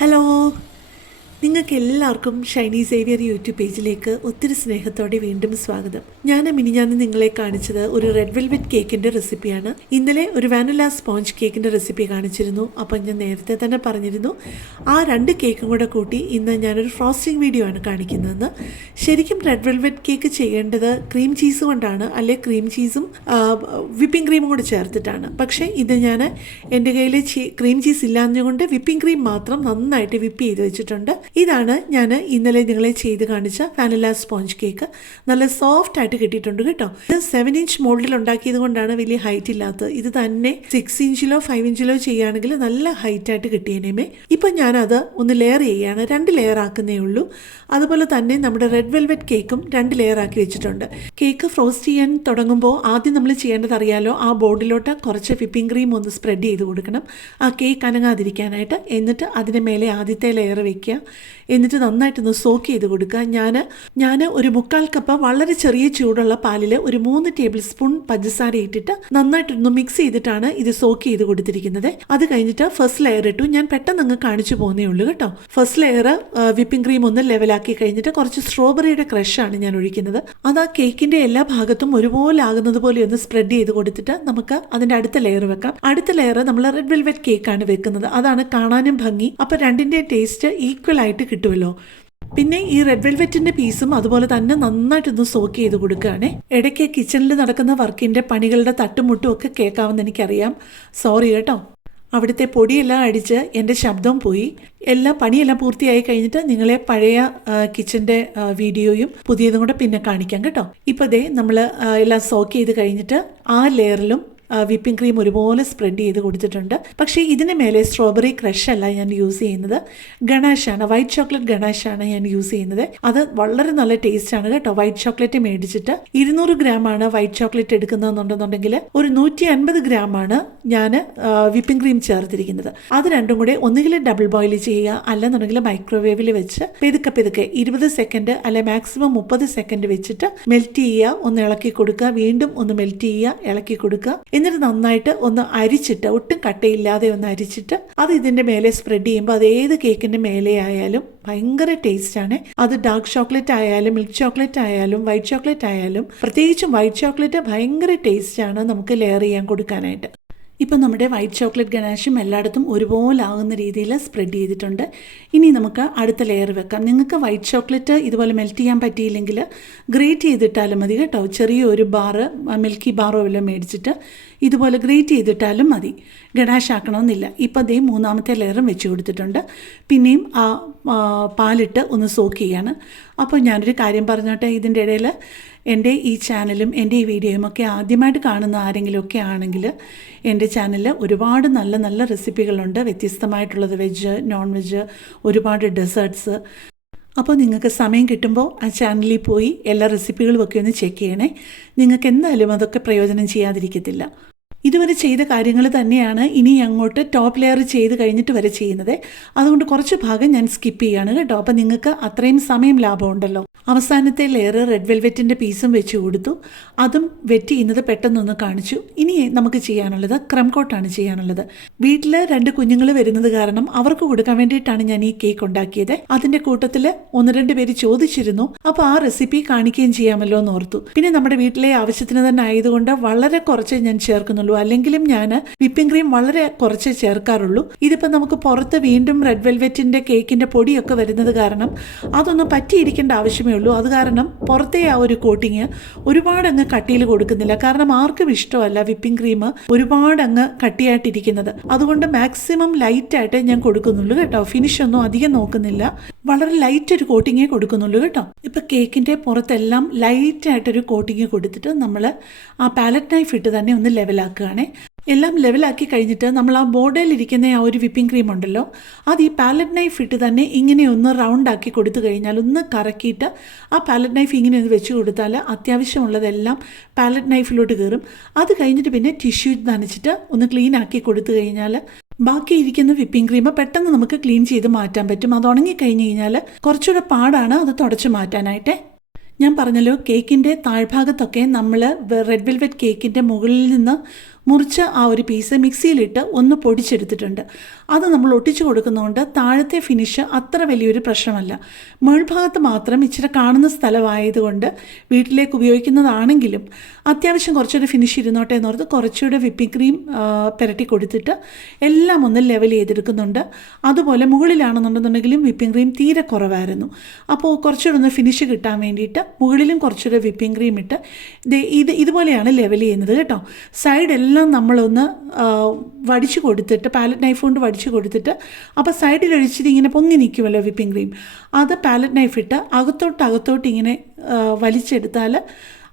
Hello. നിങ്ങൾക്ക് എല്ലാവർക്കും Shiny Xavier YouTube പേജിലേക്ക് ഒത്തിരി സ്നേഹത്തോടെ വീണ്ടും സ്വാഗതം. ഞാൻ മിനി ഞാൻ നിങ്ങളെ കാണിച്ചത് ഒരു റെഡ് വെൽവെറ്റ് കേക്കിന്റെ റെസിപ്പിയാണ് ഇന്നലെ ഒരു വാനില സ്പോഞ്ച് കേക്കിന്റെ റെസിപ്പി കാണിച്ചിരുന്നു. അപ്പം ഞാൻ നേരത്തെ തന്നെ പറഞ്ഞിരുന്നു. ആ രണ്ട് കേക്കും കൂടെ കൂട്ടി ഇന്ന് ഞാനൊരു ഫ്രോസ്റ്റിംഗ് വീഡിയോ ആണ് കാണിക്കുന്നതെന്ന്. ശരിക്കും റെഡ് വെൽവെറ്റ് കേക്ക് ചെയ്യേണ്ടത് ക്രീം ചീസ് കൊണ്ടാണ് അല്ലെ ക്രീം ചീസും വിപ്പിംഗ് ക്രീമും കൂടെ ചേർത്തിട്ടാണ്. പക്ഷേ ഇത് ഞാൻ എന്റെ കയ്യിൽ ക്രീം ചീസ് ഇല്ലാഞ്ഞുകൊണ്ട് വിപ്പിംഗ് ക്രീം മാത്രം നന്നായിട്ട് വിപ്പ് ചെയ്ത് വെച്ചിട്ടുണ്ട്. ഇതാണ് ഞാൻ ഇന്നലെ നിങ്ങളെ ചെയ്ത് കാണിച്ച ഫാനില സ്പോഞ്ച് കേക്ക് നല്ല സോഫ്റ്റ് ആയിട്ട് കിട്ടിയിട്ടുണ്ട് കേട്ടോ. ഇത് സെവൻ ഇഞ്ച് മോൾഡിൽ ഉണ്ടാക്കിയത് കൊണ്ടാണ് വലിയ ഹൈറ്റ് ഇല്ലാത്തത്. ഇത് തന്നെ സിക്സ് ഇഞ്ചിലോ ഫൈവ് ഇഞ്ചിലോ ചെയ്യുകയാണെങ്കിൽ നല്ല ഹൈറ്റ് ആയിട്ട് കിട്ടിയേനേമേ. ഇപ്പം ഞാനത് ഒന്ന് ലെയർ ചെയ്യുകയാണ് രണ്ട് ലെയർ ആക്കുന്നേ ഉള്ളൂ. അതുപോലെ തന്നെ നമ്മുടെ റെഡ് വെൽവെറ്റ് കേക്കും രണ്ട് ലെയർ ആക്കി വെച്ചിട്ടുണ്ട്. കേക്ക് ഫ്രോസ്റ്റ് ചെയ്യാൻ തുടങ്ങുമ്പോൾ ആദ്യം നമ്മൾ ചെയ്യേണ്ടത് അറിയാലോ ആ ബോർഡിലോട്ട് കുറച്ച് വിപ്പിംഗ് ക്രീം ഒന്ന് സ്പ്രെഡ് ചെയ്ത് കൊടുക്കണം. ആ കേക്ക് അനങ്ങാതിരിക്കാനായിട്ട്. എന്നിട്ട് അതിന് മേലെ ആദ്യത്തെ ലെയർ വെക്കുക. എന്നിട്ട് നന്നായിട്ടൊന്ന് സോക്ക് ചെയ്ത് കൊടുക്കുക. ഞാൻ ഞാൻ ഒരു മുക്കാൽ കപ്പ് വളരെ ചെറിയ ചൂടുള്ള പാലിൽ ഒരു മൂന്ന് ടേബിൾ സ്പൂൺ പഞ്ചസാര ഇട്ടിട്ട് നന്നായിട്ടൊന്ന് മിക്സ് ചെയ്തിട്ടാണ് ഇത് സോക്ക് ചെയ്ത് കൊടുത്തിരിക്കുന്നത്. അത് കഴിഞ്ഞിട്ട് ഫസ്റ്റ് ലെയർ ഇട്ടു. ഞാൻ പെട്ടെന്ന് അങ്ങ് കാണിച്ചു പോകുന്നേ ഉള്ളൂ കേട്ടോ. ഫസ്റ്റ് ലെയർ വിപ്പിംഗ് ക്രീം ഒന്ന് ലെവലാക്കി കഴിഞ്ഞിട്ട് കുറച്ച് സ്ട്രോബെറിയുടെ ക്രഷാണ് ഞാൻ ഒഴിക്കുന്നത്. അത് ആ കേക്കിന്റെ എല്ലാ ഭാഗത്തും ഒരുപോലെ ആകുന്നത് പോലെ ഒന്ന് സ്പ്രെഡ് ചെയ്ത് കൊടുത്തിട്ട് നമുക്ക് അതിന്റെ അടുത്ത ലെയർ വെക്കാം. അടുത്ത ലെയർ നമ്മൾ റെഡ് വെൽവെറ്റ് കേക്കാണ് വെക്കുന്നത്. അതാണ് കാണാനും ഭംഗി. അപ്പൊ രണ്ടിന്റെ ടേസ്റ്റ് ഈക്വൽ ആയിട്ട് കിട്ടുമല്ലോ. പിന്നെ ഈ റെഡ് വെൽവെറ്റിന്റെ പീസും അതുപോലെ തന്നെ നന്നായിട്ടൊന്ന് സോക്ക് ചെയ്ത് കൊടുക്കുകയാണ്. ഇടയ്ക്ക് കിച്ചണിൽ നടക്കുന്ന വർക്കിന്റെ പണികളുടെ തട്ടുമുട്ടും ഒക്കെ കേൾക്കാമെന്ന് എനിക്കറിയാം. സോറി കേട്ടോ. അവിടുത്തെ പൊടിയെല്ലാം അടിച്ച് എന്റെ ശബ്ദം പോയി. എല്ലാം പണിയെല്ലാം പൂർത്തിയായി കഴിഞ്ഞിട്ട് നിങ്ങളെ പഴയ കിച്ചന്റെ വീഡിയോയും പുതിയതും കൂടെ പിന്നെ കാണിക്കാം കേട്ടോ. ഇപ്പോൾ ദേ നമ്മൾ എല്ലാം സോക്ക് ചെയ്ത് കഴിഞ്ഞിട്ട് ആ ലെയറിലും വിപ്പിംഗ് ക്രീം ഒരുപോലെ സ്പ്രെഡ് ചെയ്ത് കൊടുത്തിട്ടുണ്ട്. പക്ഷേ ഇതിന് മേലെ സ്ട്രോബെറി ക്രഷ് അല്ല ഞാൻ യൂസ് ചെയ്യുന്നത്. ഗണാഷാണ് വൈറ്റ് ചോക്ലേറ്റ് ഗണാഷാണ് ഞാൻ യൂസ് ചെയ്യുന്നത്. അത് വളരെ നല്ല ടേസ്റ്റ് ആണ് കേട്ടോ വൈറ്റ് ചോക്ലേറ്റ് മേടിച്ചിട്ട്. ഇരുന്നൂറ് ഗ്രാം ആണ് വൈറ്റ് ചോക്ലേറ്റ് എടുക്കുന്നതെന്നുണ്ടെന്നുണ്ടെങ്കിൽ ഒരു നൂറ്റി അൻപത് ഗ്രാം ആണ് ഞാൻ വിപ്പിംഗ് ക്രീം ചേർത്തിരിക്കുന്നത്. അത് രണ്ടും കൂടെ ഒന്നുകിൽ ഡബിൾ ബോയിൽ ചെയ്യുക അല്ലെന്നുണ്ടെങ്കിൽ മൈക്രോവേവിൽ വെച്ച് പെതുക്കെ പെതുക്കെ ഇരുപത് സെക്കൻഡ് അല്ലെ മാക്സിമം മുപ്പത് സെക്കൻഡ് വെച്ചിട്ട് മെൽറ്റ് ചെയ്യുക ഒന്ന് ഇളക്കി കൊടുക്കുക വീണ്ടും ഒന്ന് മെൽറ്റ് ചെയ്യുക ഇളക്കി കൊടുക്കുക. എന്നിട്ട് നന്നായിട്ട് ഒന്ന് അരിച്ചിട്ട് ഒട്ടും കട്ടയില്ലാതെ ഒന്ന് അരിച്ചിട്ട് അത് ഇതിന്റെ മേലെ സ്പ്രെഡ് ചെയ്യുമ്പോൾ അത് ഏത് കേക്കിന്റെ മേലെ ആയാലും ഭയങ്കര ആണ്. അത് ഡാർക്ക് ചോക്ലേറ്റ് ആയാലും മിൽക്ക് ചോക്ലേറ്റ് ആയാലും വൈറ്റ് ചോക്ലേറ്റ് ആയാലും പ്രത്യേകിച്ചും വൈറ്റ് ചോക്ലേറ്റ് ഭയങ്കര ടേസ്റ്റ് ആണ് നമുക്ക് ലെയർ ചെയ്യാൻ കൊടുക്കാനായിട്ട്. ഇപ്പം നമ്മുടെ വൈറ്റ് ചോക്ലേറ്റ് ഗണാഷും എല്ലായിടത്തും ഒരുപോലെ ആകുന്ന രീതിയിൽ സ്പ്രെഡ് ചെയ്തിട്ടുണ്ട്. ഇനി നമുക്ക് അടുത്ത ലെയർ വെക്കാം. നിങ്ങൾക്ക് വൈറ്റ് ചോക്ലേറ്റ് ഇതുപോലെ മെൽറ്റ് ചെയ്യാൻ പറ്റിയില്ലെങ്കിൽ ഗ്രേറ്റ് ചെയ്തിട്ടാലും മതി കേട്ടോ. ചെറിയൊരു ബാറ് മിൽക്കി ബാറോ എല്ലാം മേടിച്ചിട്ട് ഇതുപോലെ ഗ്രേറ്റ് ചെയ്തിട്ടാലും മതി. ഗണാഷ് ആക്കണമെന്നില്ല ഇപ്പം അതേ മൂന്നാമത്തെ ലെയറും വെച്ച് കൊടുത്തിട്ടുണ്ട്. പിന്നെയും ആ പാലിട്ട് ഒന്ന് സോക്ക് ചെയ്യാണ്. അപ്പോൾ ഞാനൊരു കാര്യം പറഞ്ഞോട്ടെ ഇതിന്റെ ഇടയിൽ? എന്റെ ഈ ചാനലും എന്റെ ഈ വീഡിയോയും ഒക്കെ ആദ്യമായിട്ട് കാണുന്ന ആരെങ്കിലുമൊക്കെ ആണെങ്കിൽ എന്റെ ചാനലിൽ ഒരുപാട് നല്ല നല്ല റെസിപ്പികളുണ്ട്. വ്യത്യസ്തമായിട്ടുള്ളത് വെജ് നോൺ വെജ് ഒരുപാട് ഡെസേർട്ട്സ് അപ്പോൾ നിങ്ങൾക്ക് സമയം കിട്ടുമ്പോൾ ആ ചാനലിൽ പോയി എല്ലാ റെസിപ്പികളും ഒക്കെ ഒന്ന് ചെക്ക് ചെയ്യണേ. നിങ്ങൾക്ക് എന്തായാലും അതൊക്കെ പ്രയോജനം ചെയ്യാതിരിക്കത്തില്ല. ഇതുവരെ ചെയ്ത കാര്യങ്ങൾ തന്നെയാണ് ഇനി അങ്ങോട്ട് ടോപ്പ് ലെയർ ചെയ്ത് കഴിഞ്ഞിട്ട് വരെ ചെയ്യുന്നത്. അതുകൊണ്ട് കുറച്ച് ഭാഗം ഞാൻ സ്കിപ്പ് ചെയ്യാണ് കേട്ടോ. അപ്പം നിങ്ങൾക്ക് അത്രയും സമയം ലാഭമുണ്ടല്ലോ. അവസാനത്തെ ലെയർ റെഡ് വെൽവെറ്റിന്റെ പീസും വെച്ച് കൊടുത്തു. അതും വെറ്റ് ചെയ്യുന്നത് പെട്ടെന്നൊന്ന് കാണിച്ചു. ഇനി നമുക്ക് ചെയ്യാനുള്ളത് ക്രം കോട്ടാണ് ചെയ്യാനുള്ളത്. വീട്ടിൽ രണ്ട് കുഞ്ഞുങ്ങൾ വരുന്നത് കാരണം അവർക്ക് കൊടുക്കാൻ വേണ്ടിയിട്ടാണ് ഞാൻ ഈ കേക്ക് ഉണ്ടാക്കിയത്. അതിന്റെ കൂട്ടത്തിൽ ഒന്ന് രണ്ട് പേര് ചോദിച്ചിരുന്നു. അപ്പോൾ ആ റെസിപ്പി കാണിക്കുകയും ചെയ്യാമല്ലോ എന്ന് ഓർത്തു. പിന്നെ നമ്മുടെ വീട്ടിലെ ആവശ്യത്തിന് തന്നെ ആയതുകൊണ്ട് വളരെ കുറച്ച് ഞാൻ ചേർക്കുന്നുള്ളൂ. അല്ലെങ്കിലും ഞാൻ വിപ്പിംഗ് ക്രീം വളരെ കുറച്ച് ചേർക്കാറുള്ളൂ. ഇതിപ്പോൾ നമുക്ക് പുറത്ത് വീണ്ടും റെഡ് വെൽവെറ്റിന്റെ കേക്കിന്റെ പൊടിയൊക്കെ വരുന്നത് കാരണം അതൊന്നും പറ്റിയിരിക്കേണ്ട ആവശ്യമേ ഉള്ളൂ അത് കാരണം പുറത്തെ ആ ഒരു കോട്ടിങ് ഒരുപാട് അങ്ങ് കട്ടിയിൽ കൊടുക്കുന്നില്ല. കാരണം ആർക്കും ഇഷ്ടമല്ല വിപ്പിംഗ് ക്രീം ഒരുപാട് അങ്ങ് കട്ടിയായിട്ടിരിക്കുന്നത്. അതുകൊണ്ട് മാക്സിമം ലൈറ്റ് ആയിട്ടേ ഞാൻ കൊടുക്കുന്നുള്ളൂ കേട്ടോ. ഫിനിഷ് ഒന്നും അധികം നോക്കുന്നില്ല. വളരെ ലൈറ്റ് ഒരു കോട്ടിങ്ങേ കൊടുക്കുന്നുള്ളൂ കേട്ടോ. ഇപ്പം കേക്കിന്റെ പുറത്തെല്ലാം ലൈറ്റ് ലൈറ്റായിട്ടൊരു കോട്ടിങ് കൊടുത്തിട്ട് നമ്മൾ ആ പാലറ്റ് നൈഫ് ഇട്ട് തന്നെ ഒന്ന് ലെവലാക്കുകയാണേ എല്ലാം ലെവലാക്കി കഴിഞ്ഞിട്ട് നമ്മൾ ആ ബോർഡിൽ ഇരിക്കുന്ന ആ ഒരു വിപ്പിംഗ് ക്രീം ഉണ്ടല്ലോ അത് ഈ പാലറ്റ് നൈഫ് ഇട്ട് തന്നെ ഇങ്ങനെ ഒന്ന് റൗണ്ട് ആക്കി കൊടുത്തു കഴിഞ്ഞാൽ ഒന്ന് കറക്കിയിട്ട് ആ പാലറ്റ് നൈഫ് ഇങ്ങനെ ഒന്ന് വെച്ച് കൊടുത്താൽ അത്യാവശ്യമുള്ളതെല്ലാം പാലറ്റ് നൈഫിലോട്ട് കയറും. അത് കഴിഞ്ഞിട്ട് പിന്നെ ടിഷ്യൂ നനച്ചിട്ട് ഒന്ന് ക്ലീൻ ആക്കി കൊടുത്തു കഴിഞ്ഞാൽ ബാക്കി ഇരിക്കുന്ന വിപ്പിംഗ് ക്രീം പെട്ടെന്ന് നമുക്ക് ക്ലീൻ ചെയ്ത് മാറ്റാൻ പറ്റും. അത് ഉണങ്ങി കഴിഞ്ഞ് കഴിഞ്ഞാൽ കുറച്ചുകൂടെ പാടാണ് അത് തുടച്ച് മാറ്റാനായിട്ട്. ഞാൻ പറഞ്ഞല്ലോ കേക്കിന്റെ താഴ്ഭാഗത്തൊക്കെ നമ്മൾ റെഡ് വെൽവെറ്റ് കേക്കിന്റെ മുകളിൽ നിന്ന് മുറിച്ച ആ ഒരു പീസ് മിക്സിയിലിട്ട് ഒന്ന് പൊടിച്ചെടുത്തിട്ടുണ്ട്. അത് നമ്മൾ ഒട്ടിച്ചു കൊടുക്കുന്നതുകൊണ്ട് താഴത്തെ ഫിനിഷ് അത്ര വലിയൊരു പ്രശ്നമല്ല. മേൾഭാഗത്ത് മാത്രം ഇച്ചിരി കാണുന്ന സ്ഥലമായതുകൊണ്ട് വീട്ടിലേക്ക് ഉപയോഗിക്കുന്നതാണെങ്കിലും അത്യാവശ്യം കുറച്ചൊരു ഫിനിഷ് ഇരുന്നോട്ടെ എന്ന് ഓർത്ത് കുറച്ചുകൂടെ വിപ്പിംഗ് ക്രീം പുരട്ടി കൊടുത്തിട്ട് എല്ലാം ഒന്ന് ലെവൽ ചെയ്തെടുക്കുന്നുണ്ട്. അതുപോലെ മുകളിലാണെന്നുണ്ടെന്നുണ്ടെങ്കിലും വിപ്പിംഗ് ക്രീം തീരെ കുറവായിരുന്നു. അപ്പോൾ കുറച്ചുകൂടെ ഒന്ന് ഫിനിഷ് കിട്ടാൻ വേണ്ടിയിട്ട് മുകളിലും കുറച്ചുകൂടെ വിപ്പിംഗ് ക്രീം ഇട്ട് ഇത് ഇതുപോലെയാണ് ലെവൽ ചെയ്യുന്നത് കേട്ടോ. സൈഡെല്ലാം നമ്മളൊന്ന് വടിച്ച് കൊടുത്തിട്ട് പാലറ്റ് നൈഫ് കൊണ്ട് വടിച്ച് കൊടുത്തിട്ട് അപ്പോൾ സൈഡിൽ ഒഴിച്ചിട്ട് ഇങ്ങനെ പൊങ്ങി നിൽക്കുമല്ലോ വിപ്പിംഗ് ക്രീം അത് പാലറ്റ് നൈഫ് ഇട്ട് അകത്തോട്ട് അകത്തോട്ട് ഇങ്ങനെ വലിച്ചെടുത്താൽ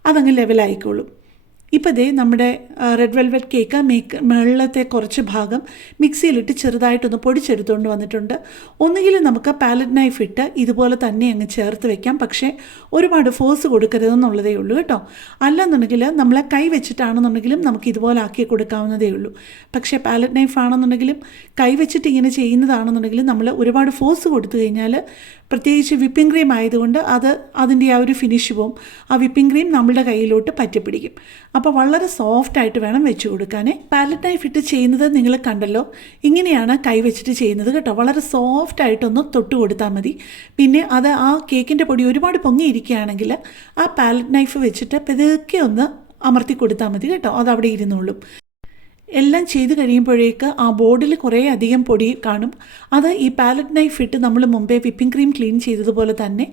അതങ്ങ് ലെവലായിക്കോളും ഇപ്പോൾ ദേ നമ്മുടെ റെഡ് വെൽവെറ്റ് കേക്ക് മേക്ക് മുകളിലത്തെ കുറച്ച് ഭാഗം മിക്സിയിലിട്ട് ചെറുതായിട്ടൊന്ന് പൊടിച്ചെടുത്തുകൊണ്ട് വന്നിട്ടുണ്ട്. ഒന്നുകിൽ നമുക്ക് പാലറ്റ് നൈഫ് ഇട്ട് ഇതുപോലെ തന്നെ അങ്ങ് ചേർത്ത് വെക്കാം. പക്ഷേ ഒരുപാട് ഫോഴ്സ് കൊടുക്കരുതെന്നുള്ളതേ ഉള്ളൂ കേട്ടോ. അല്ലെന്നുണ്ടെങ്കിൽ നമ്മളെ കൈ വെച്ചിട്ടാണെന്നുണ്ടെങ്കിലും നമുക്ക് ഇതുപോലെ ആക്കി കൊടുക്കാവുന്നതേ ഉള്ളൂ. പക്ഷേ പാലറ്റ് നൈഫ് ആണെന്നുണ്ടെങ്കിലും കൈ വെച്ചിട്ട് ഇങ്ങനെ ചെയ്യുന്നതാണെന്നുണ്ടെങ്കിലും നമ്മൾ ഒരുപാട് ഫോഴ്സ് കൊടുത്തു കഴിഞ്ഞാൽ പ്രത്യേകിച്ച് വിപ്പിംഗ് ക്രീം ആയതുകൊണ്ട് അത് അതിന്റെ ആ ഒരു ഫിനിഷ് പോവും ആ വിപ്പിംഗ് ക്രീം നമ്മുടെ കയ്യിലോട്ട് പറ്റിപ്പിടിക്കും. അപ്പോൾ വളരെ സോഫ്റ്റ് ആയിട്ട് വേണം വെച്ച് കൊടുക്കാനേ. പാലറ്റ് നൈഫ് ഇട്ട് ചെയ്യുന്നത് നിങ്ങൾ കണ്ടല്ലോ. ഇങ്ങനെയാണ് കൈ വെച്ചിട്ട് ചെയ്യുന്നത് കേട്ടോ. വളരെ സോഫ്റ്റ് ആയിട്ടൊന്ന് തൊട്ട് കൊടുത്താൽ മതി. പിന്നെ അത് ആ കേക്കിന്റെ പൊടി ഒരുപാട് പൊങ്ങിയിരിക്കുകയാണെങ്കിൽ ആ പാലറ്റ് നൈഫ് വെച്ചിട്ട് പെതുക്കെ ഒന്ന് അമർത്തി കൊടുത്താൽ മതി കേട്ടോ. അത് അവിടെ ഇരുന്നോളും. എല്ലാം ചെയ്ത് കഴിയുമ്പോഴേക്ക് ആ ബോർഡിൽ കുറേ അധികം പൊടി കാണും. അത് ഈ പാലറ്റ് നൈഫ് ഇട്ട് നമ്മൾ മുമ്പേ വിപ്പിംഗ് ക്രീം ക്ലീൻ ചെയ്തതുപോലെ തന്നെ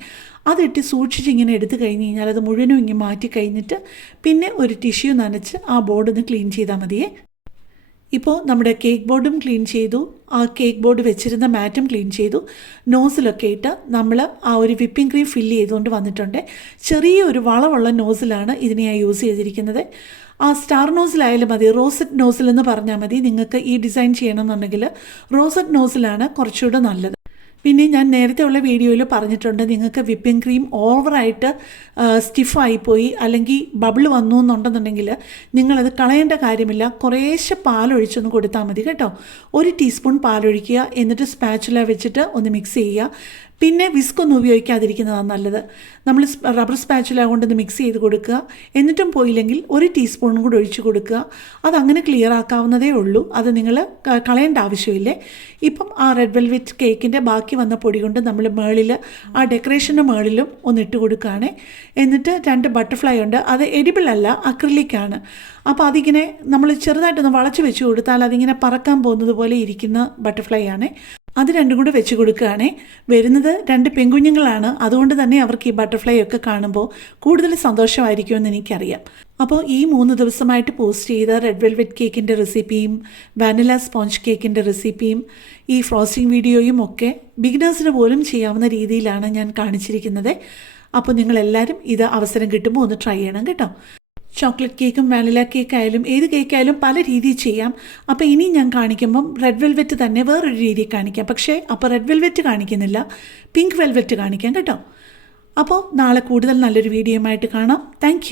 അതിട്ട് സൂക്ഷിച്ച് ഇങ്ങനെ എടുത്തു കഴിഞ്ഞ് കഴിഞ്ഞാൽ അത് മുഴുവനും ഇങ്ങനെ മാറ്റി കഴിഞ്ഞിട്ട് പിന്നെ ഒരു ടിഷ്യൂ നനച്ച് ആ ബോർഡ് ഒന്ന് ക്ലീൻ ചെയ്താൽ മതിയേ. ഇപ്പോൾ നമ്മുടെ കേക്ക് ബോർഡും ക്ലീൻ ചെയ്തു. ആ കേക്ക് ബോർഡ് വെച്ചിരുന്ന മാറ്റും ക്ലീൻ ചെയ്തു. നോസിലൊക്കെ ഇട്ട് നമ്മൾ ആ ഒരു വിപ്പിംഗ് ക്രീം ഫില്ല് ചെയ്തുകൊണ്ട് വന്നിട്ടുണ്ട്. ചെറിയ ഒരു വളവുള്ള നോസിലാണ് ഇതിനെ ഞാൻ യൂസ് ചെയ്തിരിക്കുന്നത്. ആ സ്റ്റാർ നോസിലായാലും മതി റോസറ്റ് നോസിൽ എന്ന് പറഞ്ഞാൽ മതി. നിങ്ങൾക്ക് ഈ ഡിസൈൻ ചെയ്യണമെന്നുണ്ടെങ്കിൽ റോസറ്റ് നോസിലാണ് കുറച്ചുകൂടെ നല്ലത്. പിന്നെ ഞാൻ നേരത്തെ ഉള്ള വീഡിയോയിൽ പറഞ്ഞിട്ടുണ്ട് നിങ്ങൾക്ക് വിപ്പിംഗ് ക്രീം ഓവറായിട്ട് സ്റ്റിഫായിപ്പോയി അല്ലെങ്കിൽ ബബിൾ വന്നു എന്നുണ്ടെന്നുണ്ടെങ്കിൽ നിങ്ങളത് കളയേണ്ട കാര്യമില്ല. കുറേശ്ശെ പാലൊഴിച്ചൊന്ന് കൊടുത്താൽ മതി കേട്ടോ. ഒരു ടീസ്പൂൺ പാലൊഴിക്കുക എന്നിട്ട് സ്പാച്ചുല വെച്ചിട്ട് ഒന്ന് മിക്സ് ചെയ്യുക. പിന്നെ വിസ്ക് ഒന്നും ഉപയോഗിക്കാതിരിക്കുന്നതാണ് നല്ലത്. നമ്മൾ റബ്ബർ സ്പാച്ചുല കൊണ്ടൊന്ന് മിക്സ് ചെയ്ത് കൊടുക്കുക. എന്നിട്ടും പോയില്ലെങ്കിൽ ഒരു ടീസ്പൂണും കൂടി ഒഴിച്ചു കൊടുക്കുക. അതങ്ങനെ ക്ലിയർ ആക്കാവുന്നതേ ഉള്ളൂ. അത് നിങ്ങൾ കളയേണ്ട ആവശ്യമില്ലേ. ഇപ്പം ആ റെഡ് വെൽവെറ്റ് കേക്കിന്റെ ബാക്കി വന്ന പൊടി കൊണ്ട് നമ്മൾ മേളിൽ ആ ഡെക്കറേഷന്റെ മേളിലും ഒന്ന് ഇട്ട് കൊടുക്കുകയാണ്. എന്നിട്ട് രണ്ട് ബട്ടർഫ്ലൈ ഉണ്ട്. അത് എഡിബിൾ അല്ല അക്രിലിക്കാണ് അപ്പോൾ അതിങ്ങനെ നമ്മൾ ചെറുതായിട്ടൊന്ന് വളച്ച് വെച്ച് കൊടുത്താൽ അതിങ്ങനെ പറക്കാൻ പോകുന്നത് പോലെ ഇരിക്കുന്ന ബട്ടർഫ്ലൈ ആണ്. അത് രണ്ടും കൂടെ വെച്ച് കൊടുക്കുകയാണേ. വരുന്നത് രണ്ട് പെൺകുഞ്ഞുങ്ങളാണ്. അതുകൊണ്ട് തന്നെ അവർക്ക് ഈ ബട്ടർഫ്ലൈ ഒക്കെ കാണുമ്പോൾ കൂടുതൽ സന്തോഷമായിരിക്കുമെന്ന് എനിക്കറിയാം. അപ്പോൾ ഈ മൂന്ന് ദിവസമായിട്ട് പോസ്റ്റ് ചെയ്ത റെഡ് വെൽവെറ്റ് കേക്കിന്റെ റെസിപ്പിയും വാനില സ്പോഞ്ച് കേക്കിന്റെ റെസിപ്പിയും ഈ ഫ്രോസ്റ്റിംഗ് വീഡിയോയും ഒക്കെ ബിഗിനേഴ്സിന് പോലും ചെയ്യാവുന്ന രീതിയിലാണ് ഞാൻ കാണിച്ചിരിക്കുന്നത്. അപ്പോൾ നിങ്ങളെല്ലാവരും ഇത് അവസരം കിട്ടുമ്പോൾ ഒന്ന് ട്രൈ ചെയ്യണം കേട്ടോ. ചോക്ലേറ്റ് കേക്കും വാനില കേക്ക് ആയാലും ഏത് കേക്കായാലും പല രീതിയിൽ ചെയ്യാം. അപ്പോൾ ഇനി ഞാൻ കാണിക്കുമ്പം റെഡ് വെൽവെറ്റ് തന്നെ വേറൊരു രീതിയിൽ കാണിക്കാം. പക്ഷേ അപ്പോൾ റെഡ് വെൽവെറ്റ് കാണിക്കുന്നില്ല. പിങ്ക് വെൽവെറ്റ് കാണിക്കാം കേട്ടോ. അപ്പോൾ നാളെ കൂടുതൽ നല്ലൊരു വീഡിയോയുമായിട്ട് കാണാം. താങ്ക്